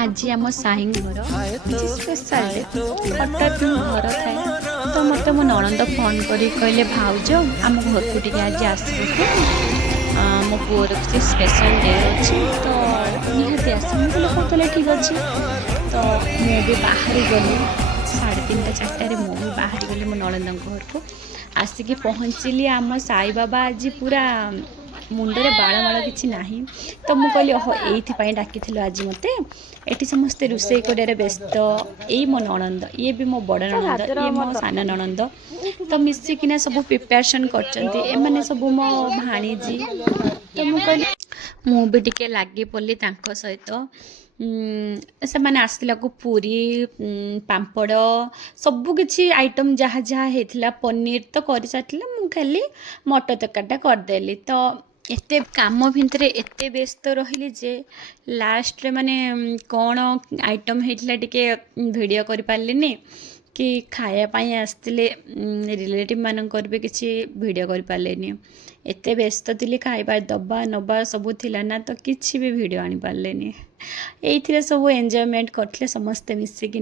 आज आम साई घर स्पेशल हठात घर थाए तो मत मो नणंद फोन कर कहले भाउज आम घर को टे आज आसबू तो मो पुअर किसी स्पेशल डे अच्छी तो निहाती आस कहते ठीक अच्छे तो मु भी बाहरी गली 3:30-4 मु भी बाहरी गली मो नणंद घर को आसिकी पहुँचली आम साई बाबा आज पूरा मुंडरे बालमाल किसी ना तो मुझे कहली ओह ये डाकी आज मत ये समस्ते रोषे कर व्यस्त यही मो नणंद ये भी मो बड़ नणंद ये मो सान नणंद तो मिसिकिना सब प्रिपेरेसन कर सब मो भाणीजी तो मुझे टिके लगी पड़ी सहित से मैंने आसला को पूरी पापड़ सबकि आइटम जहाँ जहाँ होता पनीर तो कर सारी मुझे खाली मटर तरकारीटा करदेली तो एते काम भितर एते व्यस्त रही जे लास्ट रे माने कौन आइटम होता टिके वीडियो कर पारे कि खायापाई आसते रिलेटिव मानकर भी किसी वीडियो कर पारे एते व्यस्त थी खाइबा दबा नबा सब थिला ना तो किसी भी वीडियो आनी पारे ये सब एंजॉयमेंट करते समस्ते मिसिकी।